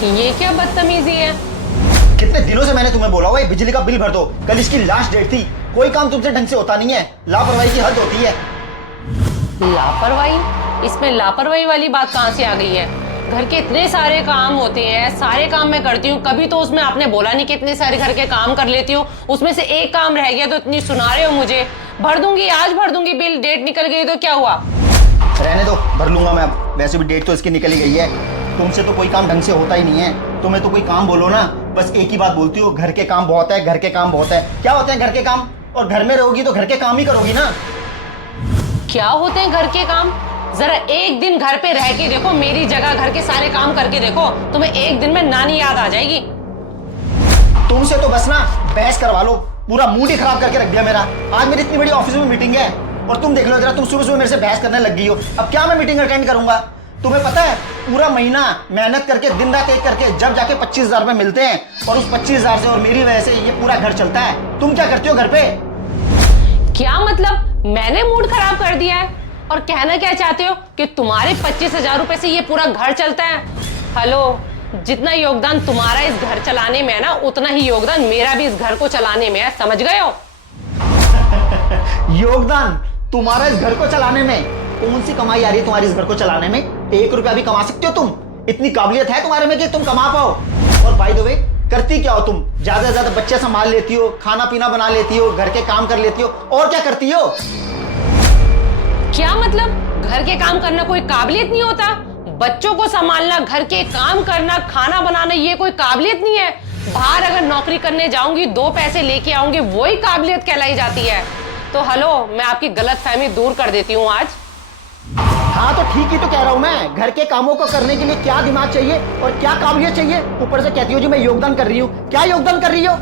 ये क्या बदतमीजी है? कितने दिनों से मैंने तुम्हें बोला हुआ है बिजली का बिल भर दो, कल इसकी लास्ट डेट थी। कोई काम तुमसे ढंग से होता नहीं है, लापरवाही की हद होती है। लापरवाही? इसमें लापरवाही वाली बात कहाँ से आ गई है? घर के इतने सारे काम होते हैं, सारे काम मैं करती हूँ। कभी तो उसमें आपने बोला नहीं कि इतने सारे घर के काम कर लेती हूँ, उसमें से एक काम रह गया तो इतनी सुना रहे हो मुझे। भर दूंगी, आज भर दूंगी बिल, डेट निकल गई तो क्या हुआ? रहने दो, भर लूंगा मैं अब। वैसे भी डेट तो इसकी निकल ही गई है। तुमसे तो कोई काम ढंग से होता ही नहीं है। तुम्हें तो कोई काम बोलो ना, बस एक ही बात बोलती हो, घर के काम बहुत है, घर के काम बहुत है। क्या होते हैं घर के काम? और घर में रहोगी तो घर के काम ही करोगी ना। क्या होते हैं घर के काम? जरा एक दिन घर पे रह के देखो, मेरी जगह घर के सारे काम करके देखो, तुम्हें एक दिन में नानी याद आ जाएगी। तुमसे तो बस ना बहस करवा लो, पूरा मूड ही खराब करके रख दिया मेरा। आज मेरी इतनी बड़ी ऑफिस में मीटिंग है और तुम देख लो जरा, तुम सुबह सुबह मेरे से बहस करने लग गई हो। अब क्या मैं मीटिंग अटेंड करूंगा? तुम्हें पता है पूरा महीना मेहनत करके दिन रात एक करके जब जाके 25,000 रुपए मिलते हैं, और उस 25,000 से और मेरी वजह से ये पूरा घर चलता है। तुम क्या करती हो घर पे? क्या मतलब मैंने मूड खराब कर दिया है? और कहना क्या चाहते हो कि तुम्हारे 25,000 रुपए से ये पूरा घर चलता है? हेलो, जितना योगदान तुम्हारा इस घर चलाने में है ना, उतना ही योगदान मेरा भी इस घर को चलाने में है, समझ गए हो? योगदान तुम्हारा इस घर को चलाने में? कौन सी कमाई आ रही है तुम्हारी इस घर को चलाने में? 1 रुपया भी कमा सकते हो तुम? इतनी काबिलियत है तुम्हारे में कि तुम कमा पाओ? और बाय द वे, करती क्या हो तुम? ज्यादा से ज्यादा बच्चे संभाल लेती हो, खाना पीना बना लेती हो, घर के काम कर लेती हो, और क्या करती हो? क्या मतलब घर के काम करना कोई काबिलियत नहीं होता? बच्चों को संभालना, घर के काम करना, खाना बनाना, ये कोई काबिलियत नहीं है? बाहर अगर नौकरी करने जाऊंगी, 2 पैसे लेके आऊंगी, वही काबिलियत कहलाई जाती है। तो हेलो, मैं आपकी गलतफहमी दूर कर देती हूँ आज। हाँ तो ठीक ही तो कह रहा हूं मैं। घर के कामों को करने के लिए क्या दिमाग चाहिए और क्या काबिलियत चाहिए? ऊपर से कहती हो जी मैं योगदान कर रही हूँ। क्या योगदान कर रही हो?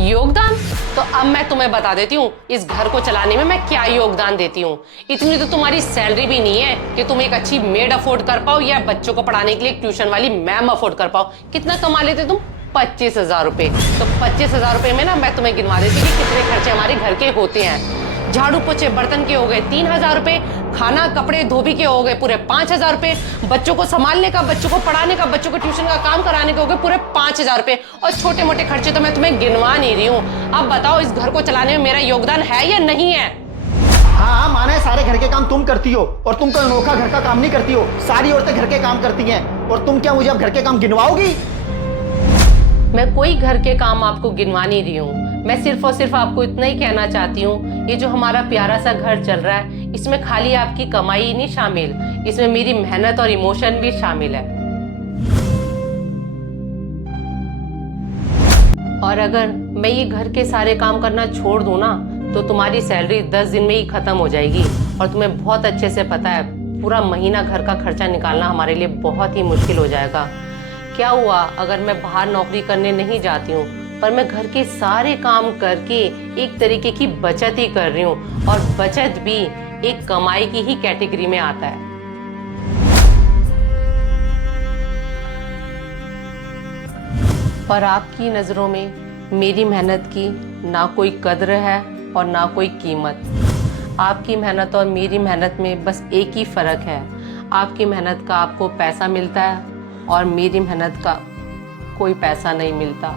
योगदान? तो अब मैं तुम्हें बता देती हूँ इस घर को चलाने में मैं क्या योगदान देती हूँ। इतनी तो तुम्हारी सैलरी भी नहीं है कि तुम एक अच्छी मेड अफोर्ड कर पाओ या बच्चों को पढ़ाने के लिए एक ट्यूशन वाली मैम अफोर्ड कर पाओ। कितना कमा लेते तुम? 25,000 रुपए। तो 25,000 रुपए में ना मैं तुम्हें गिनवा देती कि कितने खर्चे हमारे घर के होते हैं। झाड़ू पोछे बर्तन के हो गए 3,000 रुपए, खाना कपड़े धोबी के हो गए पूरे 5,000 रुपए, बच्चों को संभालने का, बच्चों को पढ़ाने का, बच्चों को ट्यूशन का काम कराने के हो गए पूरे 5,000 रुपए, और छोटे मोटे खर्चे तो मैं तुम्हें गिनवा नहीं रही हूँ। अब बताओ इस घर को चलाने में मेरा योगदान है या नहीं है? हाँ माना है, सारे घर के काम तुम करती हो और तुम कोई अनोखा घर का काम नहीं करती हो। सारी औरतें घर के काम करती हैं और तुम क्या मुझे अब घर के काम गिनवाओगी? मैं कोई घर के काम आपको गिनवा नहीं रही हूँ। मैं सिर्फ और सिर्फ आपको इतना ही कहना चाहती हूँ, ये जो हमारा प्यारा सा घर चल रहा है, इसमें खाली आपकी कमाई ही नहीं शामिल, इसमें मेरी मेहनत और इमोशन भी शामिल है। और अगर मैं ये घर के सारे काम करना छोड़ दूँ ना, तो तुम्हारी सैलरी 10 दिन में ही खत्म हो जाएगी। और तुम्हें बहुत अच्छे से पता है पूरा महीना घर का खर्चा निकालना हमारे लिए बहुत ही मुश्किल हो जाएगा। क्या हुआ अगर मैं बाहर नौकरी करने नहीं जाती हूँ, पर मैं घर के सारे काम करके एक तरीके की बचत ही कर रही हूँ, और बचत भी एक कमाई की ही कैटेगरी में आता है। पर आपकी नजरों में मेरी मेहनत की ना कोई कद्र है और ना कोई कीमत। आपकी मेहनत और मेरी मेहनत में बस एक ही फर्क है, आपकी मेहनत का आपको पैसा मिलता है और मेरी मेहनत का कोई पैसा नहीं मिलता।